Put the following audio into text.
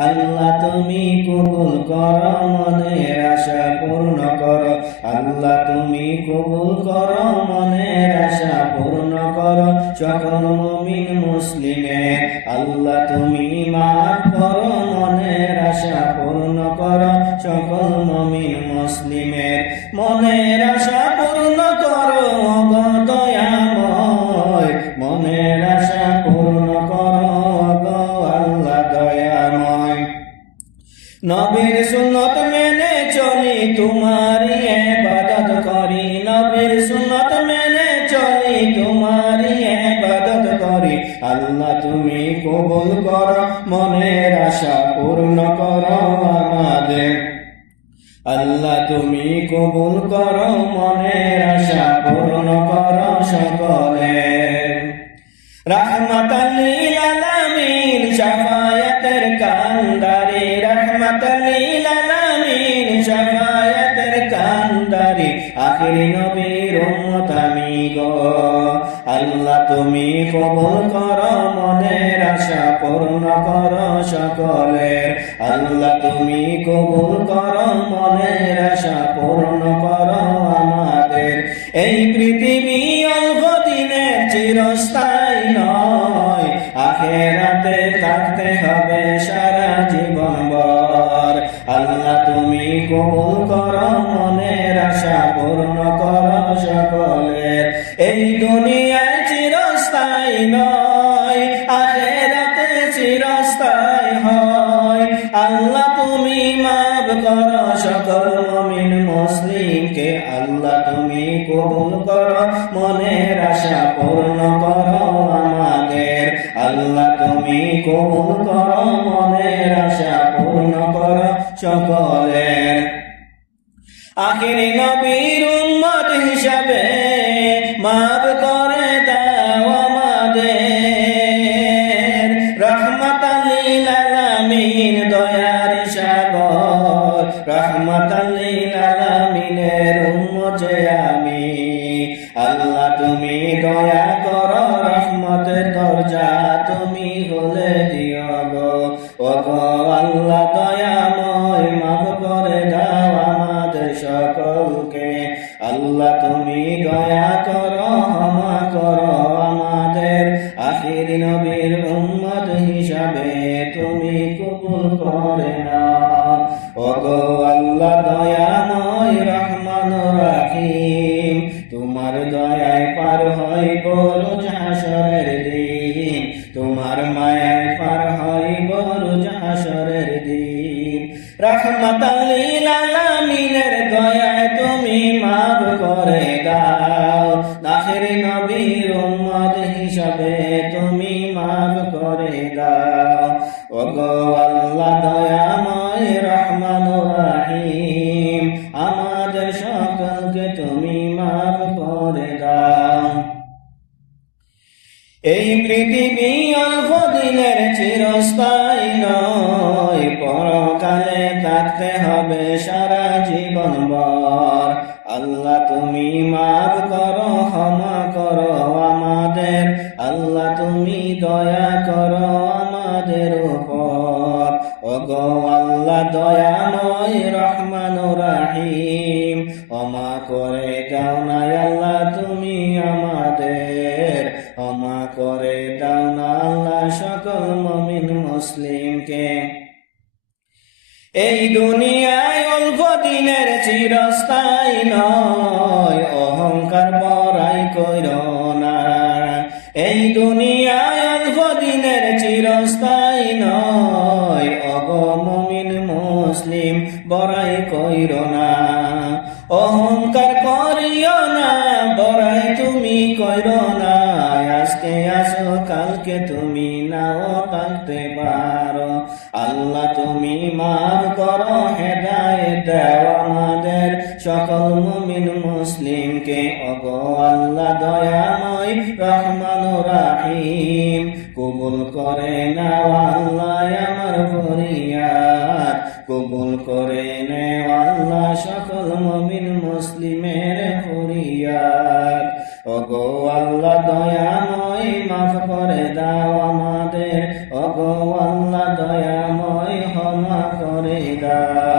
আল্লাহ তুমি কবুল করো মনের আশা পূর্ণ করো আল্লাহ তুমি কবুল করো মনের আশা পূর্ণ করো সকল মুমিন মুসলিমের আল্লাহ তুমি মাফ করো মনের আশা পূর্ণ করো সকল মুমিন মুসলিমের মনের আশা পূর্ণ করো দয়াময় মনের আশা পূর্ণ করো আল্লাহ দয়াময় নবীর সুন্নত মেনে চলি তোমারই ইবাদত করি নবীর সুন্নত মেনে চলি তোমারই ইবাদত করি আল্লাহ তুমি কবুল করো মনের আশা পূর্ণ করো আমাদের আল্লাহ তুমি কবুল করো মনের আশা পূর্ণ করো সকলের রাহমাতাল লিল আলামিন শাফায়াতের কান্দারি রাহমাতাল লিল আলামিন শাফায়াতের কান্দারি আখিরি নবীর উম্মত আমি গো আল্লাহ তুমি কবুল করো মনের আশা পূর্ণ করো সকলের আল্লাহ তুমি কবুল করো মনের আশা পূর্ণ করো আমাদের এই পৃথিবী অল্প দিনের চিরস্থায়ী নয় আখিরাতে থাকতে হবে সারা জীবন ভর আল্লাহ তুমি কবুল করো মনের আশা পূর্ণ করো সকলের এই দুনিয়ায় চিরস্থায়ী নয় আখিরাতে চিরস্থায়ী হয় আল্লাহ তুমি মাফ করো সকল মুমিন মুসলিমকে আল্লাহ তুমি কবুল করো মনের আশা পূর্ণ করো আমাদের আল্লাহ তুমি কবুল করো মনের আশা পূর্ণ করো সকলের আখিরি নবীর উম্মত হিসাবে মাফ করে দাও আমাদের রাহমাতাল লিল আলামিন দয়ার সাগর রাহমাতাল লিল আলামিনের উম্মত আমি আল্লাহ তুমি দয়া করো রহমতের দরজা তুমি খুলে দিও গো ওগো আল্লাহ দয়াময় মাফ করে দাও আমাদের সকলকে আল্লাহ তুমি দয়া করো ক্ষমা করো আমাদের আখিরি নবীর উম্মত হিসাবে তুমি কবুল করে নাও ওগো আল্লাহ দয়াময় রহমান রহিম তোমার দয়ায় পার হইব রোজ হাসরের দিন তোমার মায়ায় পার হইব রোজ হাসরের দিন রাহমাতাল লিল আলামিনের দয়ায় তুমি মাফ করে দাও আখিরি নবীর উম্মত হিসাবে তুমি মাফ করে দাও ওগো আল্লাহ দয়াময় রহমানুর রহিম আমাদের সকলকে তুমি মাফ করে দাও এই পৃথিবী অল্প দিনের চিরস্থায়ী নয় পরকালে থাকতে হবে সারা জীবন ভর আল্লাহ তুমি মাফ করো ক্ষমা করো আমাদের আল্লাহ তুমি দয়া করো আমাদের উপর ওগো আল্লাহ দয়াময় রহমানুর রহিম ক্ষমা করে দাও না আল্লাহ তুমি আমাদের ক্ষমা করে দাও না আল্লাহ সকল মুমিন মুসলিমকে এই দুনিয়ায় অল্প দিনের চিরস্থায়ী নয় অহংকার বড়াই কইরো না এই দুনিয়ায় অল্প দিনের চিরস্থায়ী নয় ওগো মুমিন মুসলিম বড়াই কইরো না অহংকার করিও না বড়াই তুমি কইরো না আজকে আসো কালকে তুমি নাও থাকতে পারো আল্লাহ তুমি মাফ করো হেদায়েত দাও আমাদের সকল মুমিন মুসলিমকে ওগো আল্লাহ দয়াময় রহমানুর রহিম কবুল করে নাও আল্লাহ আমার ফরিয়াদ কবুল করে নেও আল্লাহ সকল মুমিন মুসলিমের ফরিয়াদ ওগো আল্লাহ দয়াময় মাফ করে দাও আমাদের ওগো আল্লাহ দয়াময় করে দাও।